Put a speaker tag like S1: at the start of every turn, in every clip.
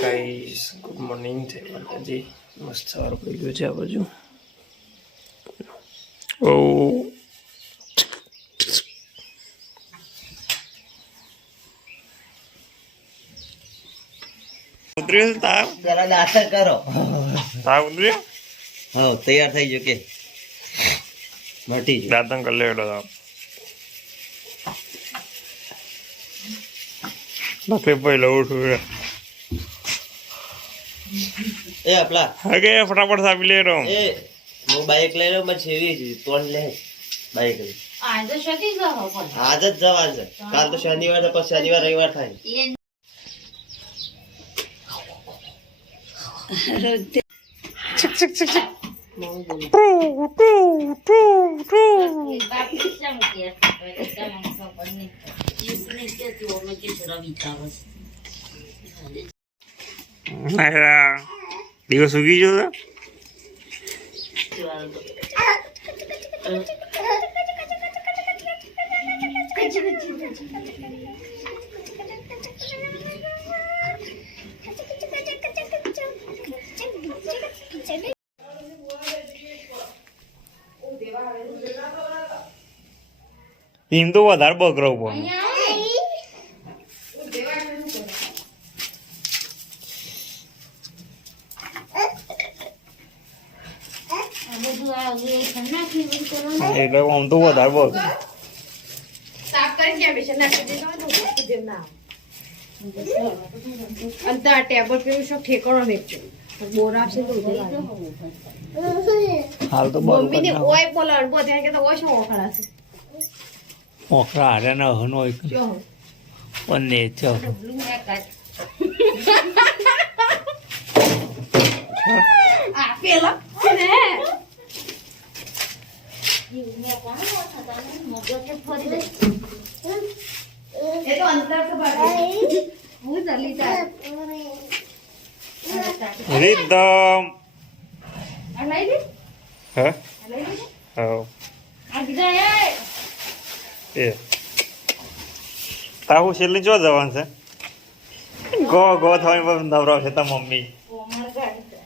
S1: Guys good morning જય માતાજી. મસ્ત સવાર પડી ગયો છે આ બાજુ. ઓ. ઉતર્યો તાવ?
S2: જરા દાખલ કરો.
S1: તાવ ઉતર્યો?
S2: હા તૈયાર થઈ ગયો કે. મટી
S1: દાતન કરી લેડો તાવ. બાકી પહેલા ઉઠું રે
S2: એ આપલા.
S1: હા કે ફટાફટ સાપી રો
S2: એ હું બાઈક લઈ રહ્યો પછી એવી જ તોણ લે? બાઈક લઈ.
S3: આજે શકી ગયો પણ
S2: આજ જ જવા છે. કાલ તો શનિવાર છે પછી શનિવાર રવિવાર થાય.
S3: બાકી કે કે તું અમે કે
S1: દિવસ ઉગી ગયો તો વધારે બકરો પણ
S3: બધું આ ઠંડા બધું કરવાનું
S1: એટલે આમ તો વધારે બોલ
S4: સાફ કરીને ક્યાં બેસે નાખી દેવાનું તો વસ્તુ જેમ ના. અને તો આ ટેબલ પેલું શું ઠેકાણો છે. બોર આપશે તો.
S1: હાલ તો
S4: મમ્મીને ઓય બોલાવવાનું, બો ત્યાં કહેતા ઓય શું ઓખડાશે?
S1: મોખરા હારે ના હનો
S4: હવે.
S1: બંને ચો
S3: બ્લુ ને
S4: આ પેલા ને બાકી
S3: હું?
S1: હે
S4: એ.
S1: તાવું છેલ્લી જો જવાનું છે? ગો ગો થવાની નવરાવ છે તા મમ્મી
S3: કોમળ ગાડી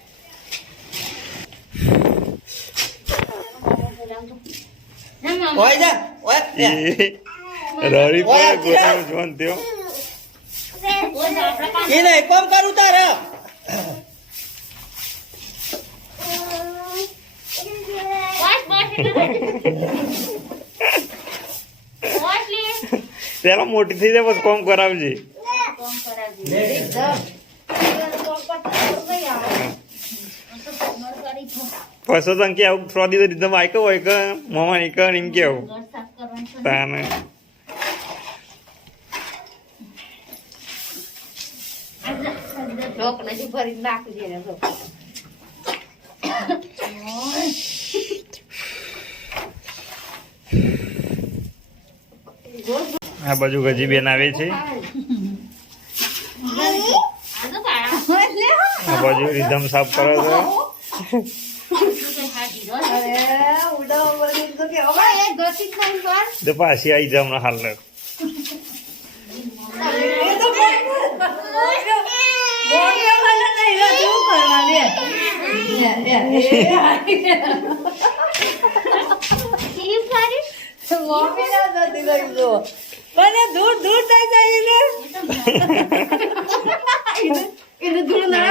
S3: ના મામા
S2: ઓય જા ઓય
S1: રડી પડે જોન
S3: પાસે
S2: એ નહીં કોમ કરું તારે.
S1: પેલા મોટી થઈ જાય પછી કોમ કરાવજે.
S3: કોમ કરાવી તો કોમળ ગાડી
S1: પછી તને કે આવું ફ્રોદી તો રીતમ આયકો હોય કે મમા ની કર એમ કેવું? તાને. આ બાજુ ગજી બેન આવે છે.
S3: આ
S1: બાજુ રીધમ સાફ કરો છે.
S3: તું કઈ હાજી રો
S4: એ ગતિ જ નહીં પર
S1: તો પાછી જાય હાલ
S4: એને ધૂળ ના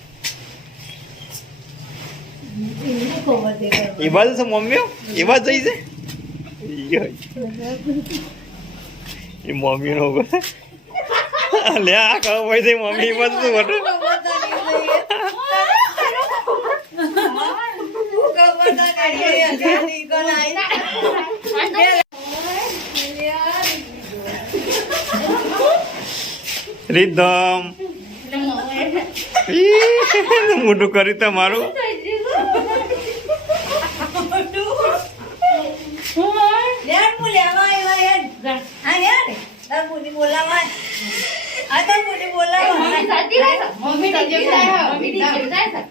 S1: એ બાજુ છે મમ્મીઓ? એ બાજુ જઈ છે. એ મમ્મી નો લે આ કહો ભાઈ છે મમ્મી એ બાજુ શું વટે રીધમ. મોટું કર્યું તમારું
S5: લેણ હું લેવા આવ્યા હેડ. હા હેડ. તાર બુની બોલાવા. આ તાર બુની બોલાવા.
S6: મમ્મી ડીજે જાય મમ્મી ડીજે જાય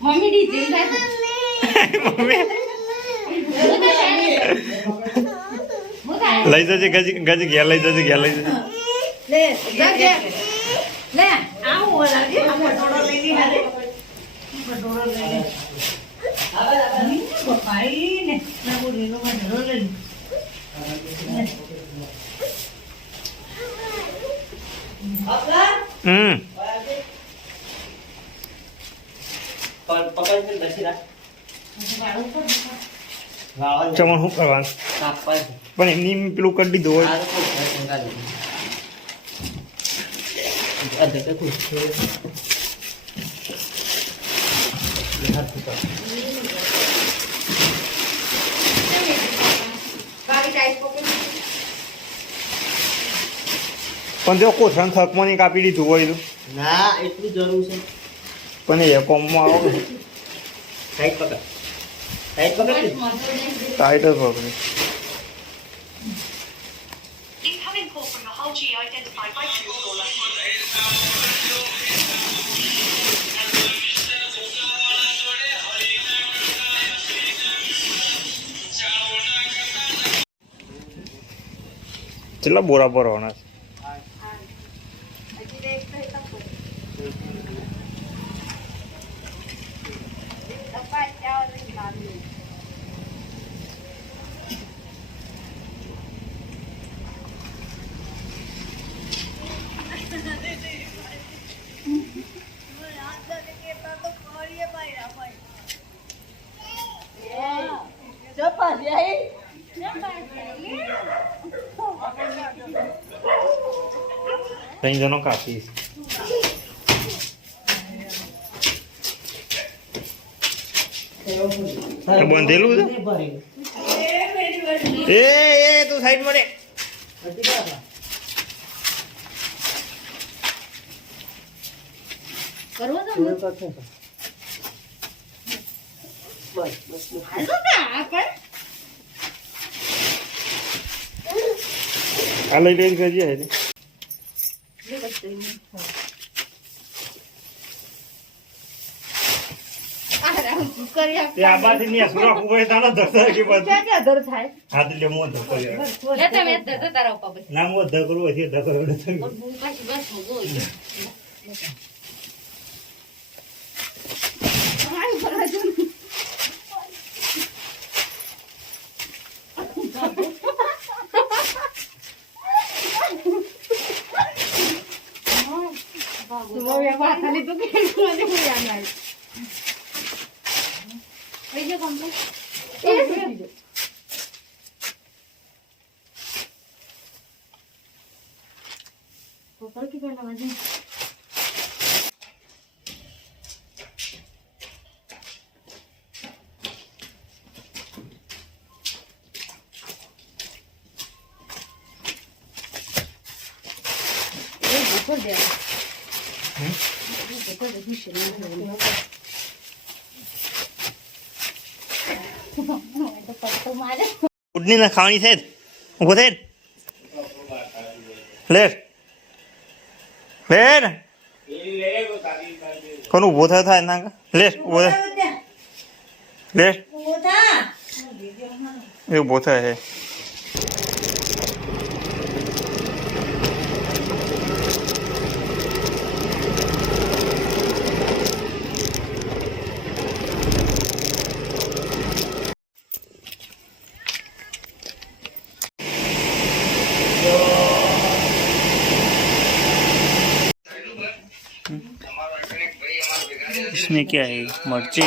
S6: મમ્મી ડીજે જાય
S1: મમ્મી. લઈ જજે ગજ ગજ ઘેર લઈ જજે ઘેર લઈ જજે.
S5: લે, લે, લઈ હારે. લઈ ને. લઈ
S1: હમ.
S2: રાખ
S1: ચમણ શું કરવાનું પણ એમની પેલું કરી દીધું હોય. પણ જો કોથરણ થકમાં કાપી દીધું હોય
S2: ના એટલું જરૂર છે.
S1: પણ એ કોમમાં આવો
S2: સાઈડ પકડ સાઈડ પકડ ને.
S1: ટાઈટ જ પકડી
S7: Incoming call from the whole G identified by Truecaller.
S1: કેટલા બોરા ભરવાના છે જણો કાપીશ બંધેલું છે એ એ તું સાઈડમાં રે
S6: કરવો તો ને? હાલો ને, આ.
S1: આ લઈ લઈને કરીએ હેરી.
S6: આ રામ કરી આપ.
S1: તે આ બાજુ ની આ સુરા કુવાય તાનો ધક્કો કે બધું
S6: ક્યાં ક્યાં દર થાય?
S1: હાથ લે મો ધક્કો લે
S6: લે તમે એ તારા ઉપર
S1: ના મો ધક્કો છે ધક્કો
S6: ઓર બૂમ પાછી બસ હું ગોઈ. હાય, ભલા જો.
S4: મમ્મીએ માથા લીધું કે મને હું યાદ આવી.
S6: થઈ ગયો complete?
S4: એ શું કીધું?
S6: પકડ કે પેલા બાજુ. એ ઉપર દે. ઉપર દે, હું શરીર જોઉં. તો પત્તો મારે
S1: ઉડની ના ખાવાની છે જ. ઊભો થઈ લે કોણ ઊભો થાય થાય ના લેસ ઊભો થાય. લે
S5: ઊભો
S1: એ ઊભો થાય હે. इसमें क्या है? मर्ची।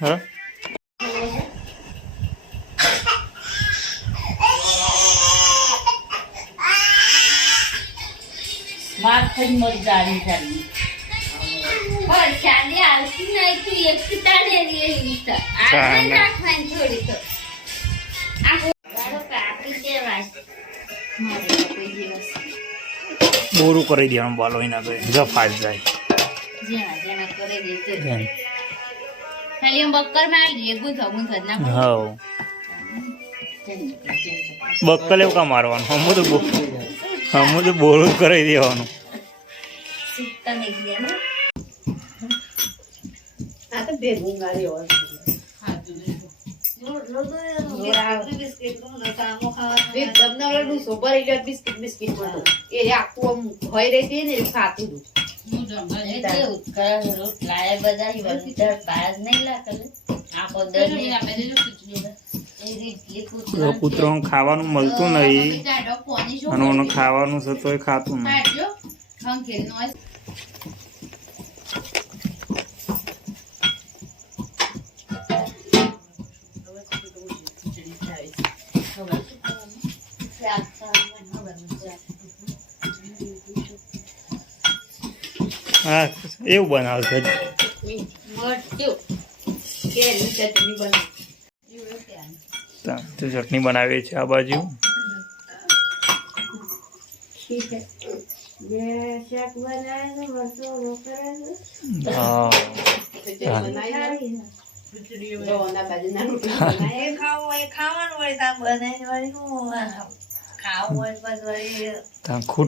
S6: हाँ? बात जा रही
S1: है।
S6: જાડી
S3: આવતી નહીં તું એક તારે રેલી આપણે રાખવાની થોડી તો. આ ગાડો કાપી દેવાય મારે તો કોઈ દિવસ
S1: બોરું કરી દેવાનું બાલો એના તો. જફાત જાય બક્કલ એવું કા મારવાનું? હમું તો હમું તો બોરું કરી દેવાનું.
S4: આ તો ભેગું ગાડી હોય. એ તમને ઓલો ડૂસો ભરી ગયો બિસ્કિટ બિસ્કિટમાં એ આખું આમ ભય રહી હતી ને એ ખાતું હતું
S3: એટલે ઉત્કળ રોટલા એ બધા વંતર પાસ નહીં લાગે આખો દર એ રીતલી
S1: પેલો કૂતરો ખાવાનું મળતું નહીં. અને ખાવાનું છે તો ખાતું નહીં. એવું બનાવે છે.
S4: ચટણી
S1: બનાવીએ છીએ આ બાજુ. હા.
S5: ખાવાનું હોય